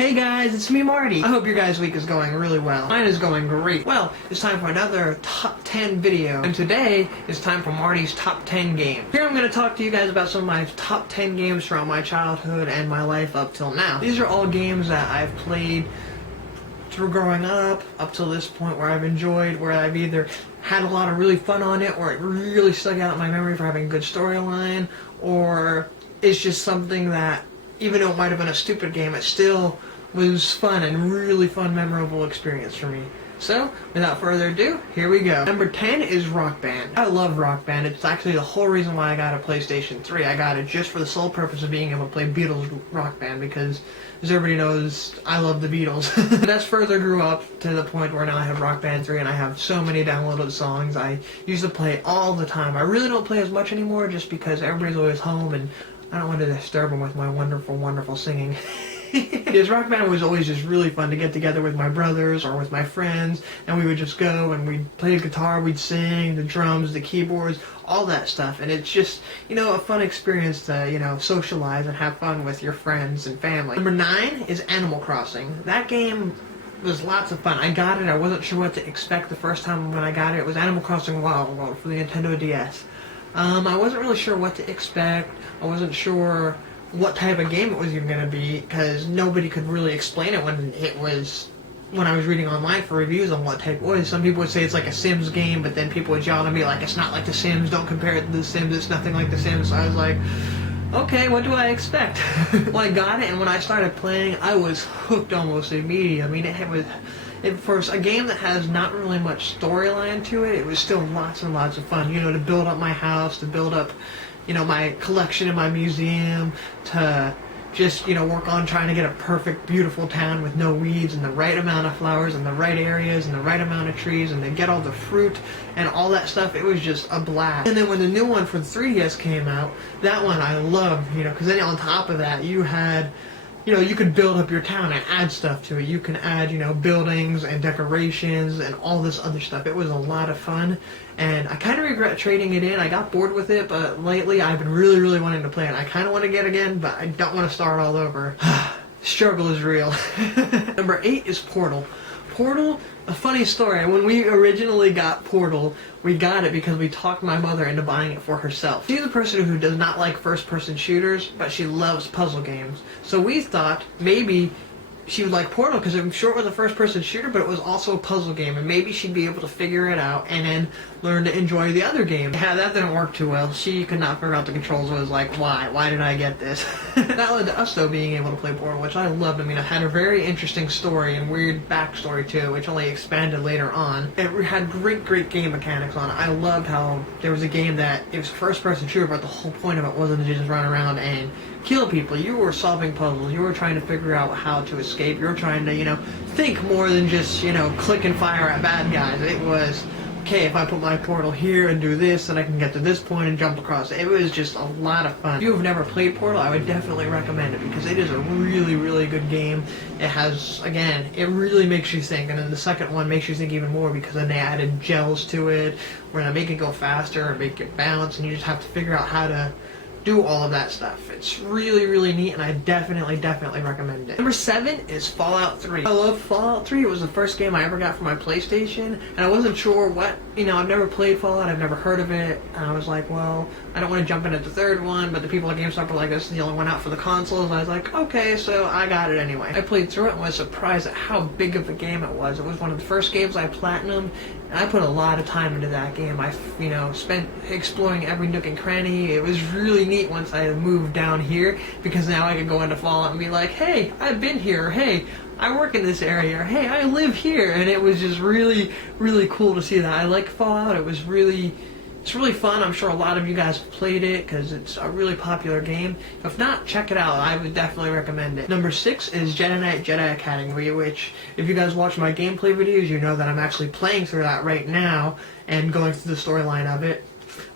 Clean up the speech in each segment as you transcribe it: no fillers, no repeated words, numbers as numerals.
Hey guys, it's me Marty. I hope your guys' week is going really well. Mine is going great. Well, it's time for another top 10 video, and today is time for Marty's top 10 games. Here I'm going to talk to you guys about some of my top 10 games throughout my childhood and my life up till now. These are all games that I've played through growing up till this point, where I've enjoyed, where I've either had a lot of really fun on it, or it really stuck out in my memory for having a good storyline, or it's just something that, even though it might have been a stupid game, it still was fun and really fun, memorable experience for me. So, without further ado, here we go. Number 10 is Rock Band. I love Rock Band. It's actually the whole reason why I got a PlayStation 3. I got it just for the sole purpose of being able to play Beatles Rock Band, because, as everybody knows, I love the Beatles. That's further grew up to the point where now I have Rock Band 3 and I have so many downloaded songs. I used to play all the time. I really don't play as much anymore just because everybody's always home and I don't want to disturb them with my wonderful, wonderful singing. Because Rock Band was always just really fun to get together with my brothers or with my friends, and we would just go and we'd play the guitar, we'd sing, the drums, the keyboards, all that stuff. And it's just, a fun experience to, socialize and have fun with your friends and family. Number 9 is Animal Crossing. That game was lots of fun. I got it. I wasn't sure what to expect the first time when I got it. It was Animal Crossing Wild World for the Nintendo DS. I wasn't really sure what to expect. I wasn't sure what type of game it was even going to be, because nobody could really explain it when I was reading online for reviews on what type it was. Some people would say it's like a Sims game, but then people would yell at me like, it's not like the Sims, don't compare it to the Sims, it's nothing like the Sims. So I was like, okay, what do I expect? Well, I got it, and when I started playing, I was hooked almost immediately. I mean, for a game that has not really much storyline to it, it was still lots and lots of fun. To build up my house, to build up, my collection in my museum, to just, work on trying to get a perfect, beautiful town with no weeds and the right amount of flowers and the right areas and the right amount of trees, and to get all the fruit and all that stuff. It was just a blast. And then when the new one for the 3DS came out, that one I loved, because then on top of that, you had, you could build up your town and add stuff to it. You can add, buildings and decorations and all this other stuff. It was a lot of fun, and I kind of regret trading it in. I got bored with it, but lately I've been really, really wanting to play it. I kind of want to get again, but I don't want to start all over. Struggle is real. Number 8 is Portal. Portal, a funny story. When we originally got Portal, we got it because we talked my mother into buying it for herself. She's a person who does not like first-person shooters, but she loves puzzle games. So we thought maybe she would like Portal, because I'm sure it was a first-person shooter, but it was also a puzzle game, and maybe she'd be able to figure it out and then learn to enjoy the other game. Yeah, that didn't work too well. She could not figure out the controls. It was like, why? Why did I get this? That led to us, though, being able to play Portal, which I loved. I mean, it had a very interesting story and weird backstory, too, which only expanded later on. It had great, great game mechanics on it. I loved how there was a game that, it was a first-person shooter, but the whole point of it wasn't to just run around and kill people. You were solving puzzles. You were trying to figure out how to escape. You were trying to, think more than just, click and fire at bad guys. It was, okay, if I put my portal here and do this, then I can get to this point and jump across. It was just a lot of fun. If you have never played Portal, I would definitely recommend it, because it is a really, really good game. It has, again, it really makes you think, and then the second one makes you think even more, because then they added gels to it, where they make it go faster and make it bounce, and you just have to figure out how to do all of that stuff. It's really, really neat, and I definitely, definitely recommend it. Number 7 is Fallout 3. I love Fallout 3. It was the first game I ever got for my PlayStation, and I wasn't sure what, I've never played Fallout, I've never heard of it, and I was like, well, I don't want to jump into the third one, but the people at GameStop were like, this is the only one out for the consoles, and I was like, okay, so I got it anyway. I played through it and was surprised at how big of a game it was. It was one of the first games I platinumed, and I put a lot of time into that game. I, spent exploring every nook and cranny. It was really neat once I moved down here, because now I could go into Fallout and be like, hey, I've been here, or hey, I work in this area, or hey, I live here, and it was just really, really cool to see that. I like Fallout. It's really fun. I'm sure a lot of you guys have played it, because it's a really popular game. If not, check it out. I would definitely recommend it. Number 6 is Jedi Knight Jedi Academy, which, if you guys watch my gameplay videos, you know that I'm actually playing through that right now and going through the storyline of it.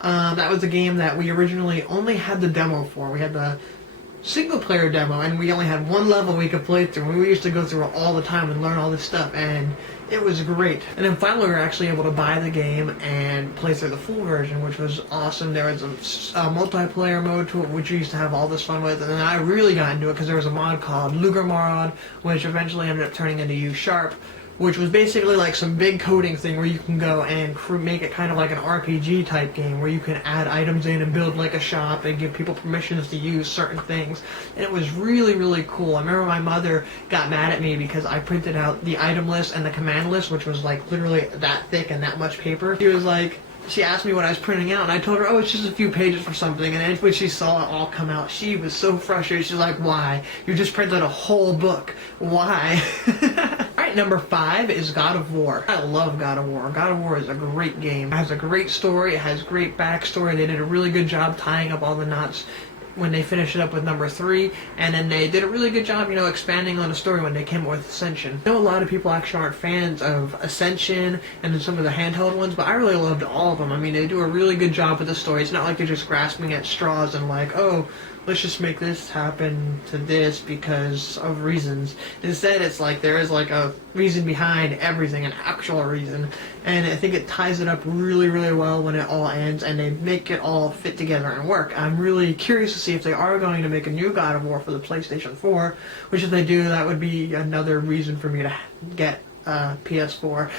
That was a game that we originally only had the demo for. We had the single player demo, and we only had one level we could play through. We used to go through it all the time and learn all this stuff, and it was great. And then finally we were actually able to buy the game and play through the full version, which was awesome. There was a multiplayer mode to it, which we used to have all this fun with, and then I really got into it because there was a mod called Luger Mod, which eventually ended up turning into U#, which was basically like some big coding thing where you can go and make it kind of like an RPG type game where you can add items in and build like a shop and give people permissions to use certain things. And it was really, really cool. I remember my mother got mad at me because I printed out the item list and the command list, which was like literally that thick and that much paper. She asked me what I was printing out, and I told her, oh, it's just a few pages for something. And then when she saw it all come out, she was so frustrated. She's like, why? You just printed a whole book. Why? Alright, number 5 is God of War. I love God of War. God of War is a great game. It has a great story. It has great backstory. They did a really good job tying up all the knots when they finished it up with number 3, and then they did a really good job, expanding on the story when they came up with Ascension. I know a lot of people actually aren't fans of Ascension and some of the handheld ones, but I really loved all of them. I mean, they do a really good job with the story. It's not like they're just grasping at straws and like, oh, let's just make this happen to this because of reasons. Instead, it's like there is like a reason behind everything, an actual reason. And I think it ties it up really, really well when it all ends, and they make it all fit together and work. I'm really curious to see if they are going to make a new God of War for the PlayStation 4, which if they do, that would be another reason for me to get PS4.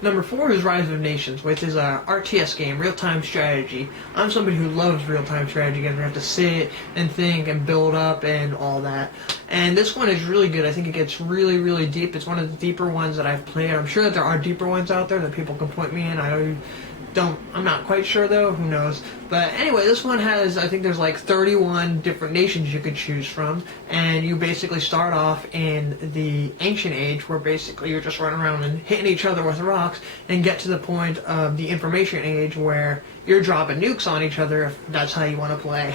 Number 4 is Rise of Nations, which is a RTS game, real-time strategy. I'm somebody who loves real-time strategy games where you have to sit and think and build up and all that. And this one is really good. I think it gets really, really deep. It's one of the deeper ones that I've played. I'm sure that there are deeper ones out there that people can point me in. I'm not quite sure though, who knows. But anyway, this one has, I think there's like 31 different nations you could choose from, and you basically start off in the ancient age where basically you're just running around and hitting each other with rocks, and get to the point of the information age where you're dropping nukes on each other if that's how you want to play.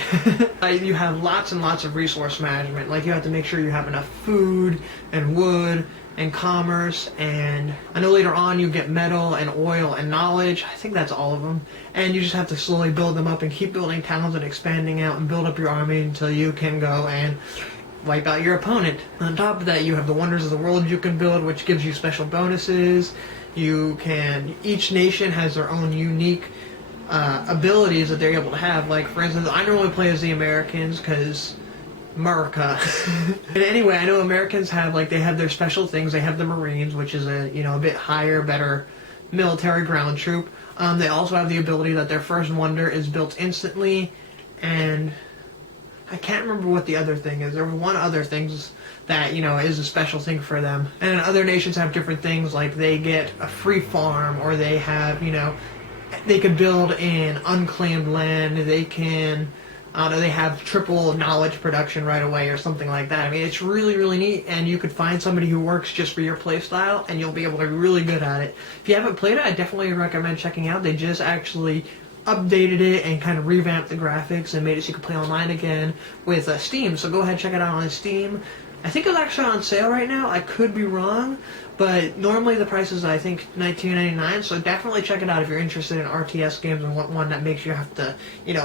You have lots and lots of resource management, like you have to make sure you have enough food and wood and commerce, and I know later on you get metal and oil and knowledge. I think that's all of them, and you just have to slowly build them up and keep building towns and expanding out and build up your army until you can go and wipe out your opponent. On top of that, you have the Wonders of the World you can build, which gives you special bonuses. Each nation has their own unique abilities that they're able to have. Like, for instance, I normally play as the Americans because America. And anyway, I know Americans have their special things. They have the Marines, which is a bit higher, better military ground troop. They also have the ability that their first wonder is built instantly, and I can't remember what the other thing is. There was one other thing that, is a special thing for them. And other nations have different things, like they get a free farm, or they have, they could build in unclaimed land, they can, they have triple knowledge production right away or something like that. I mean, it's really, really neat, and you could find somebody who works just for your playstyle, and you'll be able to be really good at it. If you haven't played it, I definitely recommend checking out. They just actually updated it and kind of revamped the graphics and made it so you can play online again with Steam, so go ahead and check it out on Steam. I think it's actually on sale right now. I could be wrong, but normally the price is, I think, $19.99, so definitely check it out if you're interested in RTS games and want one that makes you have to,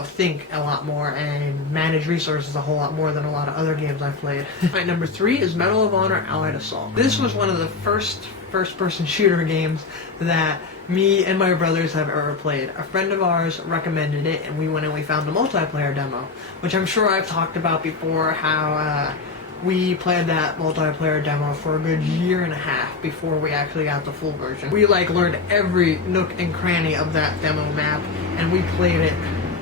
think a lot more and manage resources a whole lot more than a lot of other games I've played. Alright, number 3 is Medal of Honor Allied Assault. This was one of the first-person shooter games that me and my brothers have ever played. A friend of ours recommended it, and we went and we found the multiplayer demo, which I'm sure I've talked about before, how we played that multiplayer demo for a good year and a half before we actually got the full version. We learned every nook and cranny of that demo map, and we played it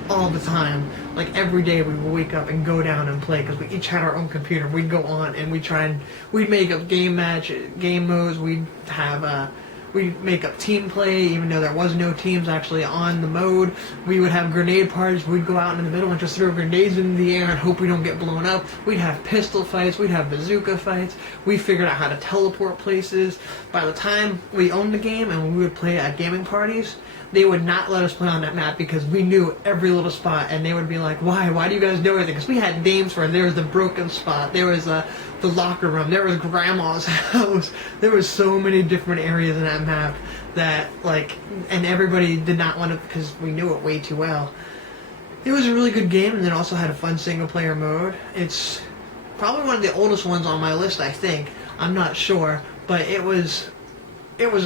all the time. Like every day we would wake up and go down and play, because we each had our own computer. We'd go on and we'd make up game modes, we'd make up team play, even though there was no teams actually on the mode. We would have grenade parties. We'd go out in the middle and just throw grenades into the air and hope we don't get blown up. We'd have pistol fights. We'd have bazooka fights. We figured out how to teleport places. By the time we owned the game and we would play at gaming parties, they would not let us play on that map because we knew every little spot, and they would be like, why? Why do you guys know everything? Because we had names for it. There was the broken spot. There was the locker room. There was grandma's house. There was so many different areas in that map that, and everybody did not want to, because we knew it way too well. It was a really good game, and then also had a fun single-player mode. It's probably one of the oldest ones on my list, I think. I'm not sure, but it was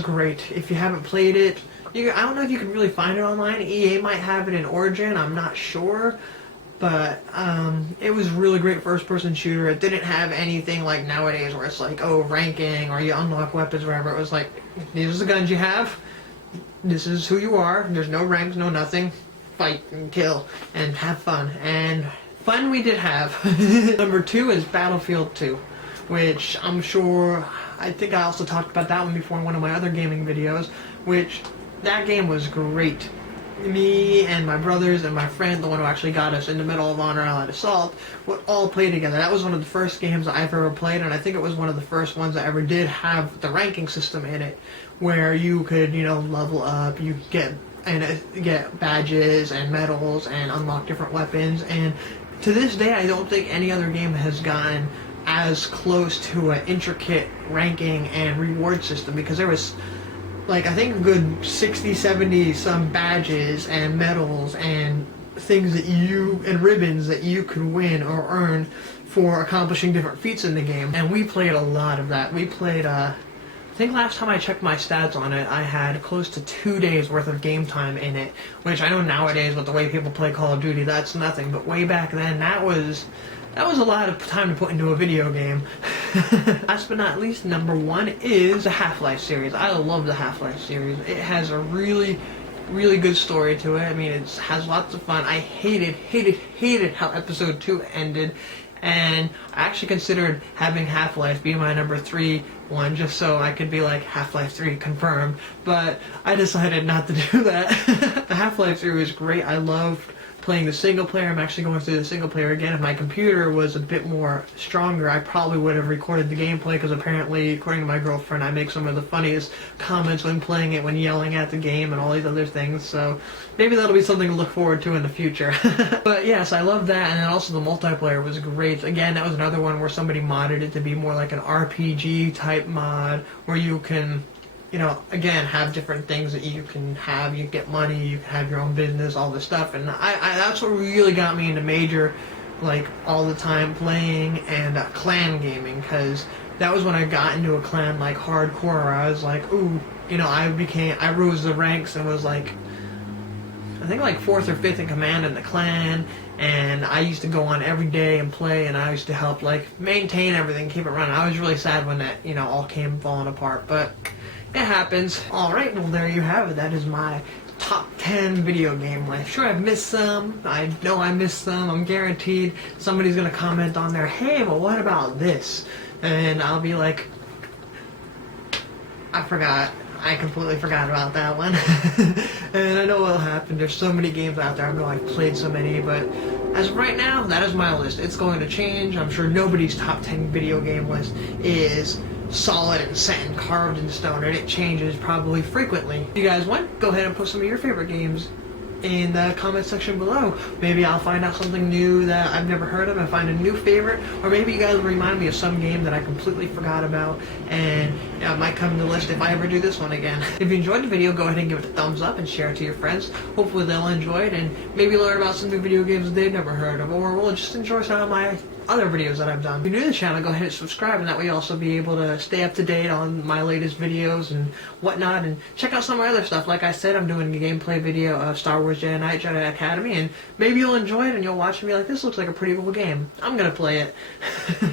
great. If you haven't played it, I don't know if you can really find it online. EA might have it in Origin, I'm not sure. But it was a really great first-person shooter. It didn't have anything like nowadays where it's like, oh, ranking, or you unlock weapons, or whatever. It was like, these are the guns you have. This is who you are. There's no ranks, no nothing. Fight and kill and have fun. And fun we did have. Number 2 is Battlefield 2, which I'm sure, I think I also talked about that one before in one of my other gaming videos, which that game was great. Me and my brothers and my friend, the one who actually got us into Medal of Honor Allied Assault, would all play together. That was one of the first games I've ever played, and I think it was one of the first ones that ever did have the ranking system in it, where you could, level up, you get badges and medals and unlock different weapons. And to this day, I don't think any other game has gotten as close to an intricate ranking and reward system, because there was, like, I think a good 60, 70 some badges and medals and things and ribbons that you could win or earn for accomplishing different feats in the game. And we played a lot of that. We played, I think last time I checked my stats on it, I had close to 2 days worth of game time in it, which I know nowadays with the way people play Call of Duty, that's nothing. But way back then, that was a lot of time to put into a video game. Last but not least, number 1 is the Half-Life series. I love the Half-Life series. It has a really, really good story to it. I mean, it has lots of fun. I hated how episode 2 ended, and I actually considered having Half-Life be my number 3 one, just so I could be like, Half-Life 3 confirmed, but I decided not to do that. The Half-Life series is great. I loved playing the single player. I'm actually going through the single player again. If my computer was a bit more stronger, I probably would have recorded the gameplay, because apparently, according to my girlfriend, I make some of the funniest comments when playing it, when yelling at the game and all these other things, so maybe that'll be something to look forward to in the future. But yes, I love that, and then also the multiplayer was great. Again, that was another one where somebody modded it to be more like an RPG type mod, where you can, again, have different things that you can have. You get money, you can have your own business, all this stuff. And that's what really got me into major, like, all the time playing and clan gaming, because that was when I got into a clan, like, hardcore, where I was like, ooh, I rose the ranks and was like, I think like 4th or 5th in command in the clan, and I used to go on every day and play, and I used to help, like, maintain everything, keep it running. I was really sad when that, all came falling apart, but it happens. Alright, well, there you have it. That is my top 10 video game list. Sure, I've missed some. I know I missed some. I'm guaranteed somebody's going to comment on there, hey, but what about this? And I'll be like, I forgot. I completely forgot about that one. And I know what'll happen. There's so many games out there. I know I've played so many, but as of right now, that is my list. It's going to change. I'm sure nobody's top 10 video game list is solid and set and carved in stone, and it changes probably frequently. If you guys want, go ahead and put some of your favorite games in the comment section below. Maybe I'll find out something new that I've never heard of and find a new favorite, or maybe you guys will remind me of some game that I completely forgot about, and it might come to the list if I ever do this one again. If you enjoyed the video, go ahead and give it a thumbs up and share it to your friends. Hopefully they'll enjoy it and maybe learn about some new video games that they've never heard of, or will just enjoy some of my other videos that I've done. If you're new to the channel, go ahead and subscribe, and that way you'll also be able to stay up to date on my latest videos and whatnot, and check out some of my other stuff. Like I said, I'm doing a gameplay video of Star Wars Jedi Knight Jedi Academy, and maybe you'll enjoy it and you'll watch and be like, this looks like a pretty cool game. I'm gonna play it.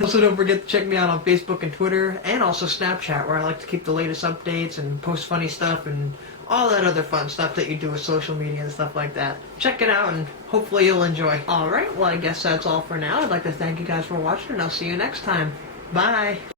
Also, don't forget to check me out on Facebook and Twitter, and also Snapchat, where I like to keep the latest updates and post funny stuff and all that other fun stuff that you do with social media and stuff like that. Check it out and hopefully you'll enjoy. Alright, well, I guess that's all for now. I'd like to thank you guys for watching, and I'll see you next time. Bye!